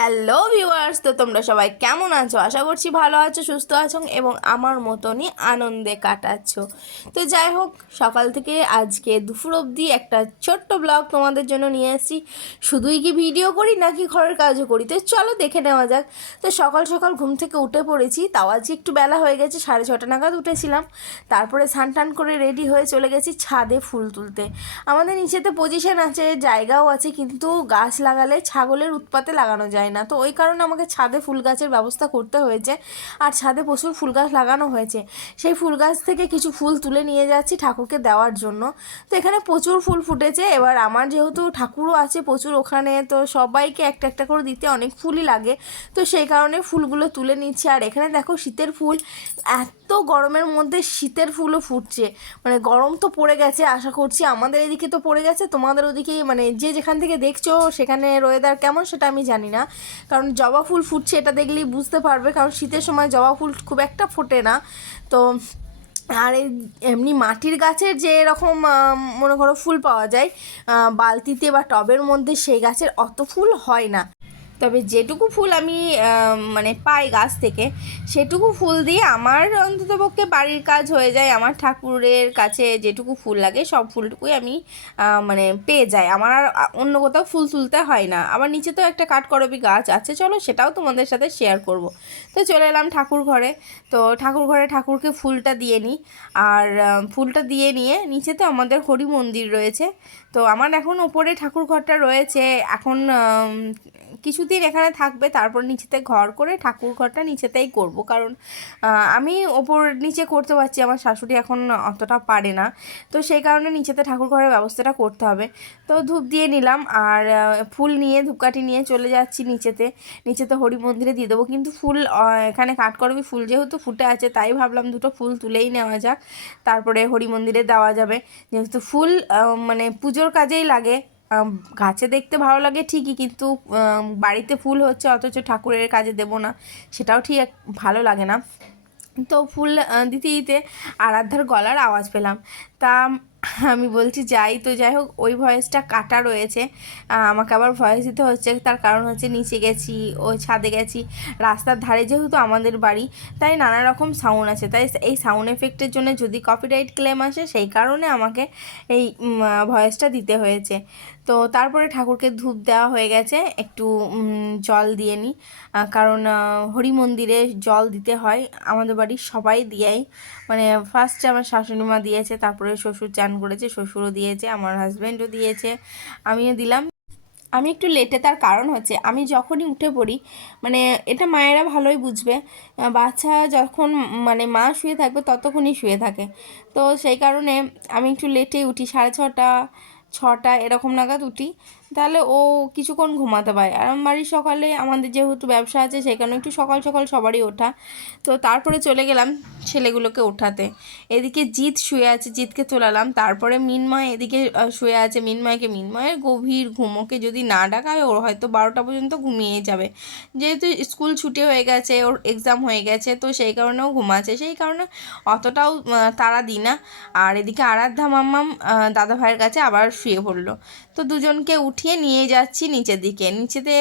Hello viewers তো তোমরা সবাই কেমন আছো? আশা করছি ভালো আছো, সুস্থ আছো এবং আমার মতনই আনন্দে কাটাচ্ছ। তো যাই হোক, সকাল থেকে আজকে দুপুর অবধি একটা ছোট্ট ব্লগ তোমাদের জন্য নিয়ে এসেছি। শুধুই কি ভিডিও করি নাকি ঘরের কাজও করি? তো চলো দেখে নেওয়া যাক। তো সকাল সকাল ঘুম থেকে উঠে পড়েছি, তাও আজকে একটু বেলা হয়ে গেছে, সাড়ে ছটা নাগাদ উঠেছিলাম। তারপরে স্নান টান করে রেডি হয়ে চলে গেছি ছাদে ফুল তুলতে। আমাদের নিচেতে পজিশন আছে, জায়গাও আছে, কিন্তু গাছ লাগালে ছাগলের উৎপাতে লাগানো যায় না। তো ওই কারণে আমাকে ছাদে ফুল গাছের ব্যবস্থা করতে হয়েছে। আর ছাদে প্রচুর ফুল গাছ লাগানো হয়েছে। সেই ফুল গাছ থেকে কিছু ফুল তুলে নিয়ে যাচ্ছি ঠাকুরকে দেওয়ার জন্য। তো এখানে প্রচুর ফুল ফুটেছে। এবার আমার যেহেতু ঠাকুরও আছে প্রচুর ওখানে, তো সবাইকে একটা একটা করে দিতে অনেক ফুলই লাগে। তো সেই কারণে ফুলগুলো তুলে নিচ্ছি। আর এখানে দেখো শীতের ফুল, এত গরমের মধ্যে শীতের ফুলও ফুটছে। মানে গরম তো পড়ে গেছে, আশা করছি। আমাদের এদিকে তো পড়ে গেছে, তোমাদের ওদিকে মানে যে যেখান থেকে দেখছ সেখানে ওয়েদার কেমন সেটা আমি জানি না। কারণ জবা ফুল ফুটছে, এটা দেখলেই বুঝতে পারবে, কারণ শীতের সময় জবা ফুল খুব একটা ফোটে না। তো, আর এই এমনি মাটির গাছের যে এরকম মনে করো ফুল পাওয়া যায় বালতিতে বা টবের মধ্যে সেই গাছের অত ফুল হয় না। তবে যেটুকু ফুল আমি মানে পাই গাছ থেকে, সেটুকু ফুল দিয়ে আমার অন্ততপক্ষে বাড়ির কাজ হয়ে যায়, আমার ঠাকুরের কাছে যেটুকু ফুল লাগে, সব ফুলটুকুই আমি মানে পেয়ে যাই। আমার আর অন্য কোথাও ফুল তুলতে হয় না। আবার নিচে তো একটা কাঠকরবি গাছ আছে, চলো সেটাও তোমাদের সাথে শেয়ার করব। তো চলে এলাম ঠাকুর ঘরে। তো ঠাকুর ঘরে ঠাকুরকে ফুলটা দিয়ে নিই। আর ফুলটা দিয়ে নিয়ে নিচে তো আমাদের হরি মন্দির রয়েছে। তো আমার এখন ওপরে ঠাকুর ঘরটা রয়েছে। এখন কিছুদিন এখানে থাকবে, তারপর নিচেতে ঘর করে ঠাকুর ঘরটা নিচেতেই করব। কারণ আমি ওপর নিচে করতে পারছি, আমার শাশুড়ি এখন অতটা পারে না। তো সেই কারণে নিচেতে ঠাকুর ঘরের ব্যবস্থাটা করতে হবে। তো ধূপ দিয়ে নিলাম আর ফুল নিয়ে, ধূপকাঠি নিয়ে চলে যাচ্ছি নিচেতে। নিচেতে হরি মন্দিরে দিয়ে দেবো। কিন্তু ফুল এখানে কাঠকরবি ফুল যেহেতু ফুটে আছে, তাই ভাবলাম দুটো ফুল তুলেই নেওয়া যাক। তারপরে হরি মন্দিরে দেওয়া যাবে। যেহেতু ফুল মানে পুজোর কাজেই লাগে গাছে দেখতে ভালো লাগে ঠিকই, কিন্তু বাড়িতে ফুল হচ্ছে, অথচ ঠাকুরের কাজে দেবো না, সেটাও ঠিক ভালো লাগে না। তো ফুল দিতে দিতে আরাধ্যার গলার আওয়াজ পেলাম। তা আমি বলছি যাই, তো যাই হোক, ওই ভয়েসটা কাটা রয়েছে। আমাকে আবার ভয়েস দিতে হচ্ছে, তার কারণ হচ্ছে নিচে গেছি, ও ছাদে গেছি, রাস্তার ধারে যেহেতু আমাদের বাড়ি, তাই নানা রকম সাউন্ড আছে, তাই এই সাউন্ড এফেক্টের জন্য যদি কপিরাইট ক্লেম আসে, সেই কারণে আমাকে এই ভয়েসটা দিতে হয়েছে। তো তারপরে ঠাকুরকে ধূপ দেওয়া হয়ে গেছে, একটু জল দিয়ে নিই। কারণ হরি মন্দিরে জল দিতে হয়, আমাদের বাড়ির সবাই দিয়েই। মানে ফার্স্টে আমার শাশুড়ি মা দিয়েছে, তারপরে শ্বশুর চান করেছে, শ্বশুরও দিয়েছে, আমার হাজব্যান্ডও দিয়েছে, আমিও দিলাম। আমি একটু লেটে তার কারণ হচ্ছে, আমি যখনই উঠে পড়ি মানে এটা মায়েরা ভালোই বুঝবে। বাচ্চা যখন মানে মা শুয়ে থাকবে, ততক্ষণই শুয়ে থাকে। তো সেই কারণে আমি একটু লেটেই উঠি, সাড়ে ছটা ছটা এরকম নাগাদ উঠি। তাহলে ও কিছুক্ষণ ঘুমাতে পারে। আর বাড়ির সকালে আমাদের যেহেতু ব্যবসা আছে, সেই কারণে একটু সকাল সকাল সবারই ওঠা। তো তারপরে চলে গেলাম ছেলেগুলোকে ওঠাতে। এদিকে জিৎ শুয়ে আছে, জিৎকে তোলালাম। তারপরে মিনময় এদিকে শুয়ে আছে মিনময়কে। মিনময়ের গভীর ঘুমোকে যদি না ডাকায়, ওর হয়তো বারোটা পর্যন্ত ঘুমিয়ে যাবে। যেহেতু স্কুল ছুটি হয়ে গেছে, ওর এক্সাম হয়ে গেছে, তো সেই কারণেও ঘুমাচ্ছে। সেই কারণে অতটাও তাড়া দিই না। আর এদিকে আরাধ্যা মাম্মাম দাদা ভাইয়ের কাছে আবার শুয়ে পড়ল। তো দুজনকে উঠিয়ে নিয়ে যাচ্ছি নিচের দিকে। নিচেতে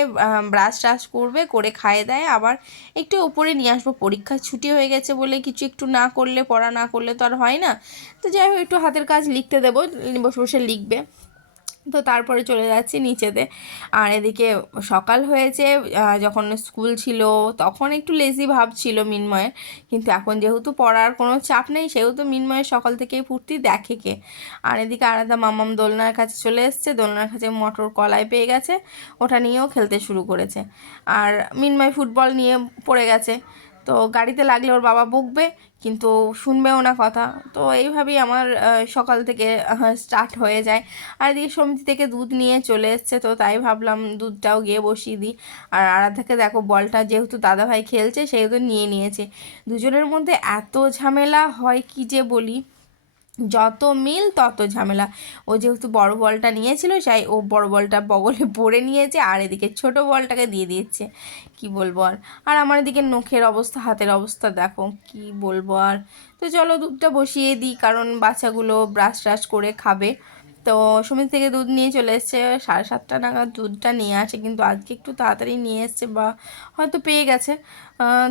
ব্রাশ ট্রাশ করবে, করে খাইয়ে দেয়। আবার একটু উপরে নিয়ে আসব। পরীক্ষা ছুটি হয়ে গেছে বলে কিছু একটু না করলে, পড়া না করলে তো আর হয় না। তো যাই হোক, একটু হাতের কাজ লিখতে দেবো। বসে বসে লিখবে। তো তারপরে চলে যাচ্ছি নিচেতে। আর এদিকে সকাল হয়েছে যখন স্কুল ছিল তখন একটু লেজি ভাব ছিল মিনময়ের। কিন্তু এখন যেহেতু পড়ার কোনো চাপ নেই, সেহেতু মিনময়ের সকাল থেকেই ফুর্তি দেখে কে। আর এদিকে আলাদা মামাম দোলনার কাছে চলে এসছে, দোলনার কাছে মটর কলাই পেয়ে গেছে, ওটা নিয়েও খেলতে শুরু করেছে। আর মিনময় ফুটবল নিয়ে পড়ে গেছে। তো গাড়িতে লাগলে ওর বাবা বকবে, কিন্তু শুনবেও না কথা। তো এইভাবেই আমার সকাল থেকে স্টার্ট হয়ে যায়। আর এদিকে সমিতি থেকে দুধ নিয়ে চলে এসছে, তো তাই ভাবলাম দুধটাও গিয়ে বসিয়ে দিই। আর আরাধাকে দেখো, বলটা যেহেতু দাদাভাই খেলছে, সেহেতু নিয়ে নিয়েছে। দুজনের মধ্যে এত ঝামেলা হয় কি যে বলি? যত মিল, তত ঝামেলা। ও যেহেতু বড় বলটা নিয়েছিল তাই ও বড় বলটা বগলে ভরে নিয়েছে আর এদিকে ছোট বলটাকে দিয়ে দিচ্ছে কি বলব আর? আর আমার এদিকে নখের অবস্থা, হাতের অবস্থা দেখো, কি বলব আর? তো চলো দুধটা বসিয়ে দিই, কারণ বাচ্চাগুলো ব্রাশ ট্রাশ করে খাবে। তো সুমিত থেকে দুধ নিয়ে চলে এসছে। সাড়ে সাতটা নাগাদ দুধটা নিয়ে আসে, কিন্তু আজকে একটু তাড়াতাড়ি নিয়ে এসছে বা হয়তো পেয়ে গেছে।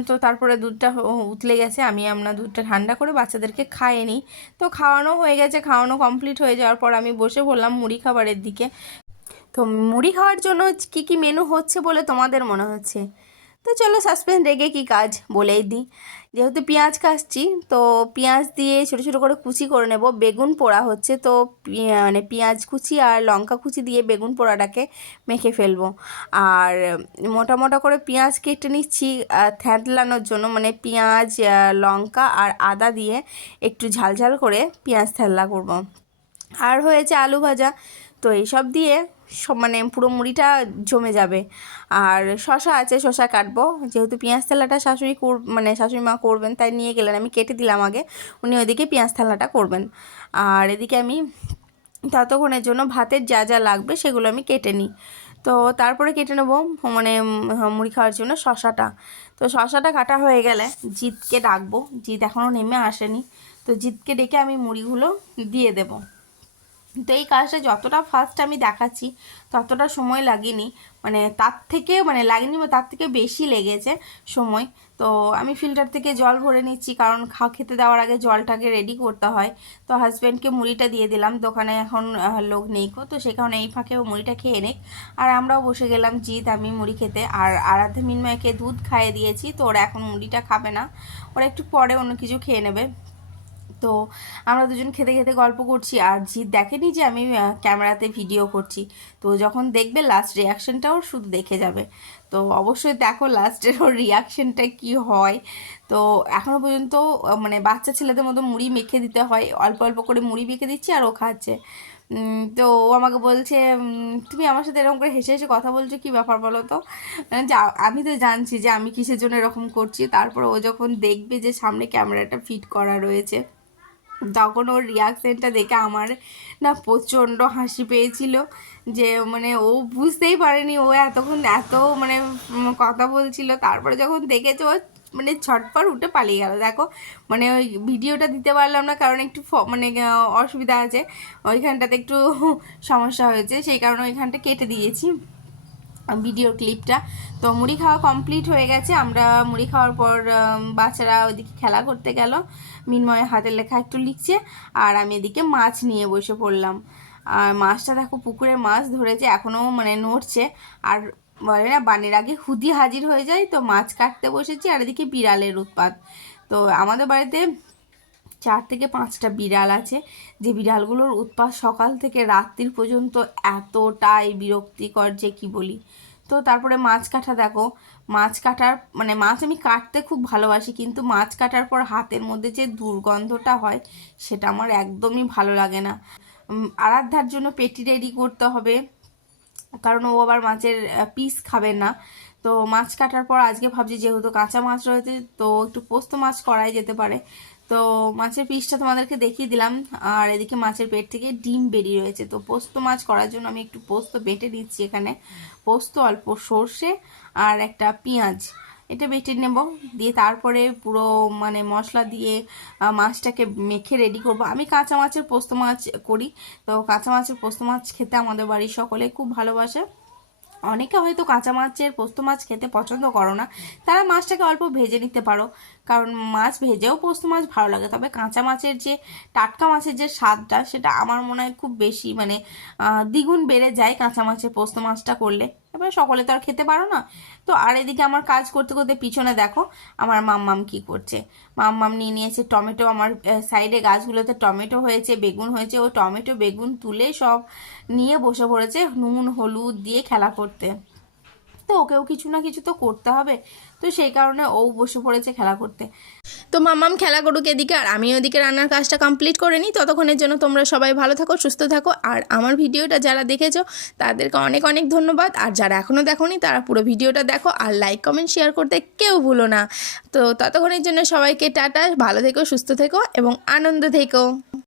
তো তারপরে দুধটা উতলে গেছে। আমি আমরা দুধটা ঠান্ডা করে বাচ্চাদেরকে খাইয়ে নিই। তো খাওয়ানো হয়ে গেছে, খাওয়ানো কমপ্লিট হয়ে যাওয়ার পর আমি বসে পড়লাম মুড়ি খাবারের দিকে। তো মুড়ি খাওয়ার জন্য কি কি মেনু হচ্ছে বলে তোমাদের মনে হচ্ছে? তো চলো সাসপেন্স রেগে কি কাজ বলেই দিই। যেহেতু পেঁয়াজ কাটছি, তো পেঁয়াজ দিয়ে ছোটো ছোটো করে কুচি করে নেব। বেগুন পোড়া হচ্ছে, তো মানে পেঁয়াজ কুচি আর লঙ্কা কুচি দিয়ে বেগুন পোড়াটাকে মেখে ফেলব। আর মোটা মোটা করে পেঁয়াজ কেটে নিচ্ছি থ্যাতলানোর জন্য। মানে পেঁয়াজ লঙ্কা আর আদা দিয়ে একটু ঝাল ঝাল করে পেঁয়াজ থ্যাতলা করব। আর হয়েছে আলু ভাজা, তো এইসব দিয়ে সব মানে পুরো মুড়িটা জমে যাবে। আর শশা আছে, শশা কাটবো। যেহেতু পেঁয়াজ থালাটা শাশুড়ি কর মানে শাশুড়ি মা করবেন, তাই নিয়ে গেলেন। আমি কেটে দিলাম আগে, উনি ওইদিকে পেঁয়াজ থালাটা করবেন। আর এদিকে আমি ততক্ষণের জন্য ভাতের যা যা লাগবে সেগুলো আমি কেটে নিই। তো তারপরে কেটে নেব মানে মুড়ি খাওয়ার জন্য শশাটা। তো শশাটা কাটা হয়ে গেলে জিতকে ডাকবো। জিত এখনও নেমে আসেনি। তো জিতকে ডেকে আমি মুড়িগুলো দিয়ে দেবো। তো এই কাজটা যতটা ফার্স্ট আমি দেখাচ্ছি, ততটা সময় লাগেনি। মানে তার থেকে মানে লাগেনি বা তার থেকে বেশি লেগেছে সময়। তো আমি ফিল্টার থেকে জল ভরে নিচ্ছি, কারণ খা, খেতে দেওয়ার আগে জলটাকে রেডি করতে হয়। তো হাজব্যান্ডকে মুড়িটা দিয়ে দিলাম, দোকানে এখন লোক নেই কো, তো সে কারণে এই ফাঁকে ও মুড়িটা খেয়ে নেক। আর আমরাও বসে গেলাম জিত আমি মুড়ি খেতে। আর আরাধ্যা মিনময়কে দুধ খাইয়ে দিয়েছি, তো ওরা এখন মুড়িটা খাবে না। ওরা একটু পরে অন্য কিছু খেয়ে নেবে। তো আমরা দুজন খেতে খেতে গল্প করছি আর জিৎ দেখেনি যে আমি ক্যামেরাতে ভিডিও করছি। তো যখন দেখবে লাস্ট রিয়াকশনটাও শুধু দেখে যাবে। তো অবশ্যই দেখো লাস্টের ওর রিয়াকশনটা কি হয়। তো এখনও পর্যন্ত মানে বাচ্চা ছেলেদের মতো মুড়ি মেখে দিতে হয়। অল্প অল্প করে মুড়ি মেখে দিচ্ছি আর ও খাচ্ছে। তো ও আমাকে বলছে তুমি আমার সাথে এরকম করে হেসে হেসে কথা বলছো, কি ব্যাপার বলো তো? আমি আমি তো জানছি যে আমি কিসের জন্য এরকম করছি। তারপর ও যখন দেখবে যে সামনে ক্যামেরাটা ফিট করা রয়েছে তখন ওর রিয়াকশনটা দেখে আমার না প্রচণ্ড হাসি পেয়েছিল যে মানে ও বুঝতেই পারেনি, ও এতক্ষণ এত মানে কথা বলছিল। তারপরে যখন দেখেছে ও মানে ছটপট উঠে পালিয়ে গেল। দেখো মানে ওই ভিডিওটা দিতে পারলাম না, কারণ একটু মানে অসুবিধা আছে। ওইখানটাতে একটু সমস্যা হয়েছে, সেই কারণে ওইখানটা কেটে দিয়েছি। ভিডিও ক্লিপটা তো মুড়ি খাওয়া কমপ্লিট হয়ে গেছে। আমরা মুড়ি খাওয়ার পর বাচ্চারা ওইদিকে খেলা করতে গেল। মিনময় হাতের লেখা একটু লিখছে আর আমি এদিকে মাছ নিয়ে বসে পড়লাম। আর মাছটা দেখো, পুকুরে মাছ ধরেছে, এখনও মানে নড়ছে। আর বলে না, বানের আগে হুদি হাজির হয়ে যায়, তো মাছ কাটতে বসেছি। আর এদিকে বিড়ালের উৎপাত। তো আমাদের বাড়িতে চার থেকে পাঁচটা বিড়াল আছে। যে বিড়ালগুলোর উৎপাত সকাল থেকে রাত্রির পর্যন্ত এতটাই বিরক্তিকর যে কি বলি। তো তারপরে মাছ কাটা, দেখো, মাছ কাটার মানে মাছ আমি কাটতে খুব ভালোবাসি, কিন্তু মাছ কাটার পর হাতের মধ্যে যে দুর্গন্ধটা হয়, সেটা আমার একদমই ভালো লাগে না। আরাধ্যার জন্য পেটি রেডি করতে হবে, কারণ ও আবার মাছের পিস খাবে না। তো মাছ কাটার পর আজকে ভাবছি, যেহেতু কাঁচা মাছ রয়েছে, তো একটু পোস্ত মাছ করাই যেতে পারে। তো মাছের পিসটা তোমাদেরকে দেখিয়ে দিলাম। আর এদিকে মাছের পেট থেকে ডিম বেরিয়ে রয়েছে। তো পোস্ত মাছ করার জন্য আমি একটু পোস্ত বেটে দিচ্ছি এখানে। পোস্ত, অল্প সর্ষে আর একটা পেঁয়াজ। এটা বেটে নেব। দিয়ে তারপরে পুরো মানে মশলা দিয়ে মাছটাকে মেখে রেডি করব। আমি কাঁচা মাছের পোস্ত মাছ করি। তো কাঁচা মাছের পোস্ত মাছ খেতে আমাদের বাড়ির সকলে খুব ভালোবাসে। অনেকে হয়তো কাঁচা মাছের পোস্ত মাছ খেতে পছন্দ করো না। তারা মাছটাকে অল্প ভেজে নিতে পারো। কারণ মাছ ভেজেও পোস্ত মাছ ভালো লাগে, তবে কাঁচা মাছের যে, টাটকা মাছের যে স্বাদটা, সেটা আমার মনে হয় খুব বেশি মানে দ্বিগুণ বেড়ে যায় কাঁচা মাছের পোস্ত মাছটা করলে। এবার সকলে তো আর খেতে পারো না। তো আর এদিকে আমার কাজ করতে করতে পিছনে দেখো, আমার মাম্মাম কি করছে। মাম্মাম নিয়ে নিয়েছে টমেটো, আমার সাইডে গাছগুলোতে টমেটো হয়েছে, বেগুন হয়েছে, ও টমেটো, বেগুন তুলে সব নিয়ে বসে পড়েছে, নুন, হলুদ দিয়ে খেলা করতে। তো ওকেও কিছু না কিছু তো করতে হবে। তো সেই কারণে ও বসে পড়েছে খেলা করতে। তো মামাম খেলা করুক এদিকে, আর আমি ওদিকে রান্নার কাজটা কমপ্লিট করে নিই। ততক্ষণের জন্য তোমরা সবাই ভালো থাকো, সুস্থ থাকো। আর আমার ভিডিওটা যারা দেখেছ, তাদেরকে অনেক অনেক ধন্যবাদ। আর যারা এখনও দেখোনি, তারা পুরো ভিডিওটা দেখো। আর লাইক কমেন্ট শেয়ার করতে কেউ ভুলো না। তো ততক্ষণের জন্য সবাইকে টাটা, ভালো থেকো, সুস্থ থেকো, এবং আনন্দ থেকো।